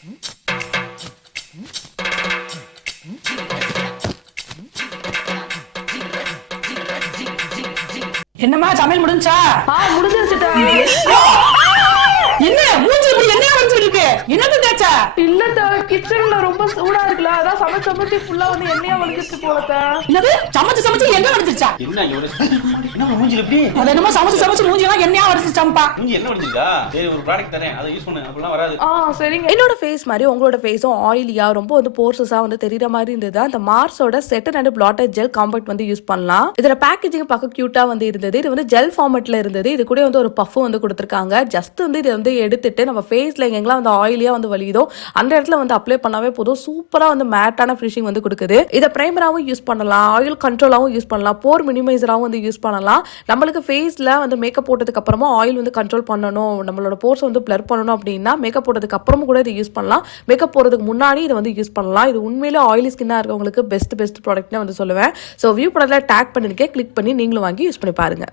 என்னம்மா சமையல் முடிஞ்சா? முடிஞ்சிருச்சுட்டா. என்ன மூஞ்சி இப்படி என்ன வந்துட்டு இருக்கு? என்னது தேச்சா? இல்லத்தா, கிச்சன்ல ரொம்ப சூடா இருக்குல, அதான் சமைச்சு ஃபுல்லா வந்து எண்ணெயா வலிஞ்சிட்டு போலத்தா. என்னது சமைச்சு எங்க வந்துருச்சா? என்ன மூஞ்சில இப்படி? அது என்னமோ சமைச்சு மூஞ்சி எல்லாம் எண்ணெயா வந்துருச்சாம்பா. மூஞ்சி என்ன வந்துருக்கா? சரி ஒரு ப்ராடக்ட் தரேன், அதை யூஸ் பண்ணு, அப்பலாம் வராது. சரிங்க. என்னோட ஃபேஸ் மாதிரி உங்களோட ஃபேஸும் ஆயிலியா ரொம்ப வந்து போர்சஸா வந்து தெரியற மாதிரி இருந்தது. அந்த மார்ஸோட satin and plated gel compact வந்து யூஸ் பண்ணலாம். இதோட பேக்கேஜிங் பார்க்க கியூட்டா வந்து இருந்தது. இது வந்து ஜெல் ஃபார்மேட்ல இருந்தது. இது கூட வந்து ஒரு பஃப் வந்து கொடுத்திருக்காங்க. ஜஸ்ட் வந்து இதை வந்து எடுத்துட்டு நம்ம ஃபேஸ்ல எங்கெல்லாம் வந்து ஆயிலியா வந்து வலியுதோ அந்த இடத்துல வந்து அப்ளை பண்ணாவே போதும். சூப்பரா வந்து மேட்டான ஃபினிஷிங் வந்து கொடுக்குது. இதை பிரைமராவும் யூஸ் பண்ணலாம், ஆயில் கண்ட்ரோலாவும் யூஸ் பண்ணலாம், போர் மினிமைசராவும் வந்து யூஸ் பண்ணலாம். நம்மளுக்கு ஃபேஸ்ல வந்து மேக்கப் போட்டதுக்கு அப்புறமா ஆயில் வந்து கண்ட்ரோல் பண்ணணும், நம்மளோட போர்ஸ் வந்து பிளர் பண்ணணும் அப்படின்னா மேக்கப் போட்டதுக்கு அப்புறமும் கூட இதை யூஸ் பண்ணலாம். மேக்கப் போறதுக்கு முன்னாடி இதை வந்து யூஸ் பண்ணலாம். இது உண்மையிலே ஆயிலி ஸ்கின்னா இருக்கவங்களுக்கு பெஸ்ட் ப்ராடக்ட்னு வந்து சொல்லுவேன். ஸோ வியூ படத்தில் டேக் பண்ணிருக்கேன், கிளிக் பண்ணி நீங்களும் வாங்கி யூஸ் பண்ணி பாருங்க.